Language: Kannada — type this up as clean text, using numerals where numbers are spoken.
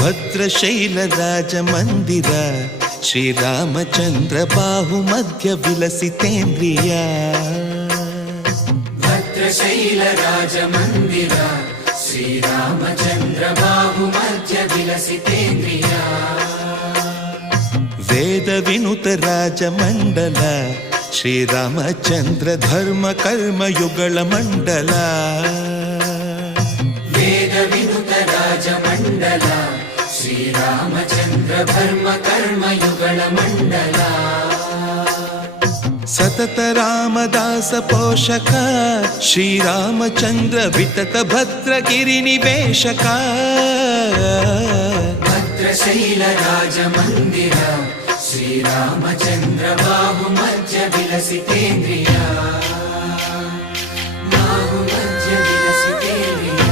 ಭದ್ರಶೈಲ ರಾಜ ಮಂದಿರ ಶ್ರೀರಾಮಚಂದ್ರ ಬಾಹು ಮಧ್ಯ ವಿಲಸಿತೇಂದ್ರಿಯ. ಭದ್ರಶೈಲ ರಾಜ ಮಂದಿರ ಶ್ರೀರಾಮಚಂದ್ರ ಬಾಹು ಮಧ್ಯ ವಿಲಸಿತೇಂದ್ರಿಯ. ವೇದ ವಿನುತ ರಾಜ ಮಂಡಲ ಶ್ರೀರಾಮಚಂದ್ರ ಧರ್ಮ ಕರ್ಮ ಯುಗಳ ಮಂಡಲ. ವೇದ ವಿನುತ ರಾಜ ಮಂಡಲ ಶ್ರೀರಾಮಚಂದ್ರ ಧರ್ಮ ಕರ್ಮ ಯುಗಳ ಮಂಡಲ. ಸತತ ರಾಮದಾಸ ಪೋಷಕ ಶ್ರೀರಾಮಚಂದ್ರ ವಿತತ ಭದ್ರಗಿರಿ ನಿವೇಶಕ. ಭದ್ರಶೈಲ ರಾಜ ಮಂದಿರ ಶ್ರೀರಾಮಚಂದ್ರ ಬಾಹು ಮಧ್ಯ ವಿಲಸಿತೇಂದ್ರಿಯ. ಬಾಹು ಮಧ್ಯ ವಿಲಸಿತೇಂದ್ರಿಯ.